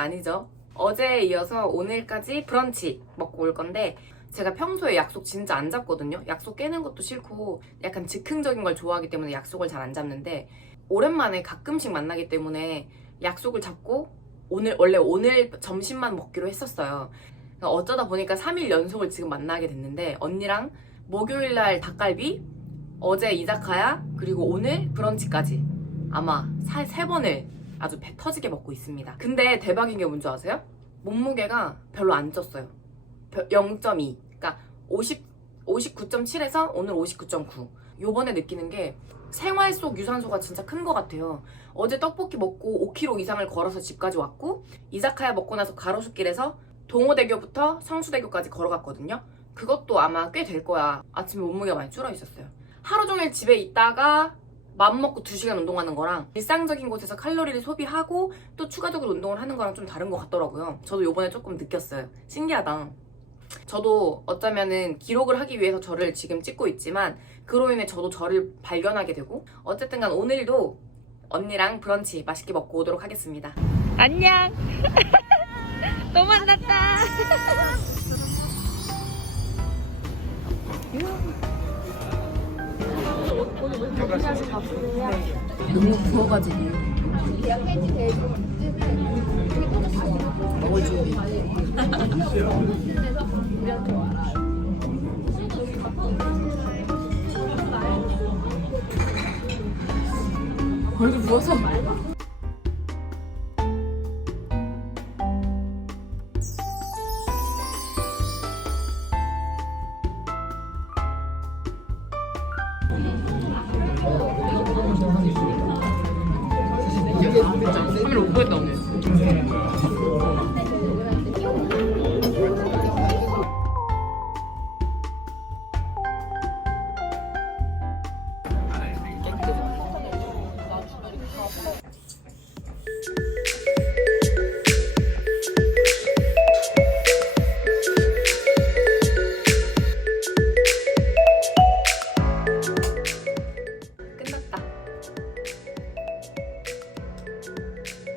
아니죠. 어제에 이어서 오늘까지 브런치 먹고 올 건데 제가 평소에 약속 진짜 안 잡거든요. 약속 깨는 것도 싫고 약간 즉흥적인 걸 좋아하기 때문에 약속을 잘 안 잡는데 오랜만에 가끔씩 만나기 때문에 약속을 잡고 오늘 원래 오늘 점심만 먹기로 했었어요. 어쩌다 보니까 3일 연속을 지금 만나게 됐는데 언니랑 목요일 날 닭갈비, 어제 이자카야, 그리고 오늘 브런치까지 아마 사- 세 번을 아주 배 터지게 먹고 있습니다. 근데 대박인 게 뭔지 아세요? 몸무게가 별로 안 쪘어요. 0.2. 그러니까 50, 59.7에서 오늘 59.9. 요번에 느끼는 게 생활 속 유산소가 진짜 큰 것 같아요. 어제 떡볶이 먹고 5km 이상을 걸어서 집까지 왔고 이자카야 먹고 나서 가로수길에서 동호대교부터 성수대교까지 걸어갔거든요. 그것도 아마 꽤 될 거야. 아침에 몸무게가 많이 줄어 있었어요. 하루 종일 집에 있다가 맘 먹고 2시간 운동하는 거랑 일상적인 곳에서 칼로리를 소비하고 또 추가적으로 운동을 하는 거랑 좀 다른 것 같더라고요. 저도 요번에 조금 느꼈어요. 신기하다. 저도 어쩌면은 기록을 하기 위해서 저를 지금 찍고 있지만 그로 인해 저도 저를 발견하게 되고 어쨌든 간 오늘도 언니랑 브런치 맛있게 먹고 오도록 하겠습니다. 안녕. 또 만났다. 너무 부어가지고. 먹을 준비. 얼굴 부어서 카메라 못 보겠다 오늘.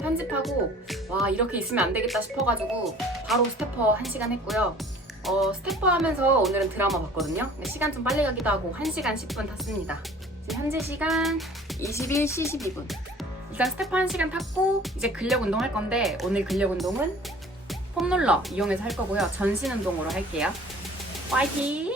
편집하고 와 이렇게 있으면 안 되겠다 싶어가지고 바로 스태퍼 1시간 했고요. 어, 스태퍼 하면서 오늘은 드라마 봤거든요. 시간 좀 빨리 가기도 하고 1시간 10분 탔습니다. 지금 현재 시간 21시 12분. 일단 스태퍼 1시간 탔고 이제 근력 운동 할 건데 오늘 근력 운동은 폼롤러 이용해서 할 거고요. 전신 운동으로 할게요. 화이팅!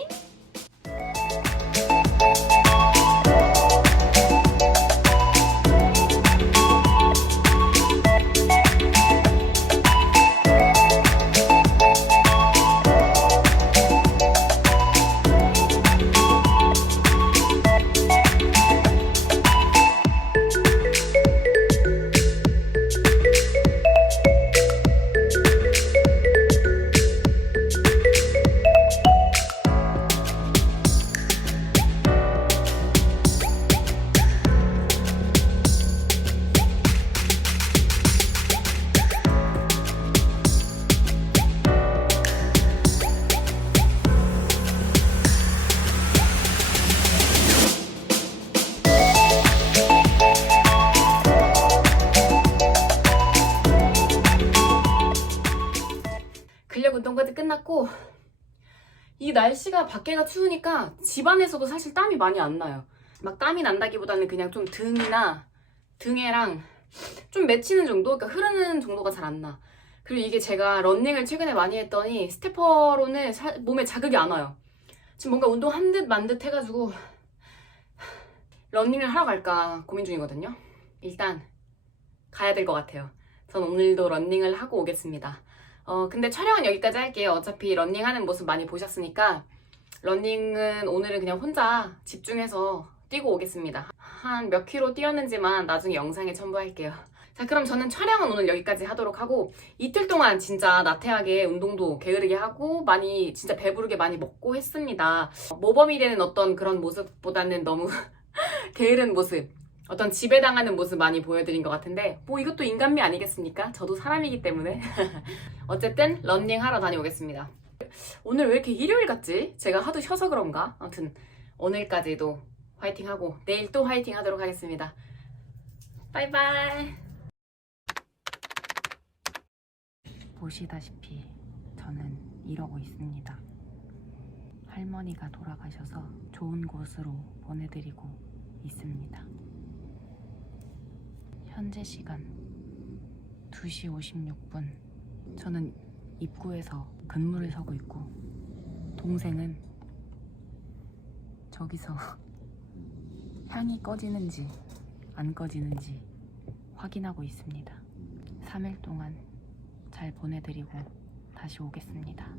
운동 까지 끝났고 이 날씨가 밖에가 추우니까 집 안에서도 사실 땀이 많이 안 나요. 막 땀이 난다기보다는 그냥 좀 등이나 등에랑 좀 맺히는 정도? 그러니까 흐르는 정도가 잘 안 나. 그리고 이게 제가 런닝을 최근에 많이 했더니 스태퍼로는 사- 몸에 자극이 안 와요. 지금 뭔가 운동 한 듯 만 듯 해가지고 런닝을 하러 갈까 고민 중이거든요. 일단 가야 될 것 같아요. 전 오늘도 런닝을 하고 오겠습니다. 어, 근데 촬영은 여기까지 할게요. 어차피 런닝하는 모습 많이 보셨으니까 런닝은 오늘은 그냥 혼자 집중해서 뛰고 오겠습니다. 한 몇 킬로 뛰었는지만 나중에 영상에 첨부할게요. 자, 그럼 저는 촬영은 오늘 여기까지 하도록 하고 이틀 동안 진짜 나태하게 운동도 게으르게 하고 많이 진짜 배부르게 많이 먹고 했습니다. 모범이 되는 어떤 그런 모습보다는 너무 게으른 모습 어떤 지배당하는 모습 많이 보여드린 것 같은데 뭐 이것도 인간미 아니겠습니까? 저도 사람이기 때문에 어쨌든 런닝 하러 다녀오겠습니다. 오늘 왜 이렇게 일요일 같지? 제가 하도 쉬어서 그런가? 아무튼 오늘까지도 화이팅하고 내일 또 화이팅 하도록 하겠습니다. 바이바이. 보시다시피 저는 이러고 있습니다. 할머니가 돌아가셔서 좋은 곳으로 보내드리고 있습니다. 현재 시간 2시 56분. 저는 입구에서 근무를 서고 있고, 동생은 저기서 향이 꺼지는지 안 꺼지는지 확인하고 있습니다. 3일 동안 잘 보내드리고 다시 오겠습니다.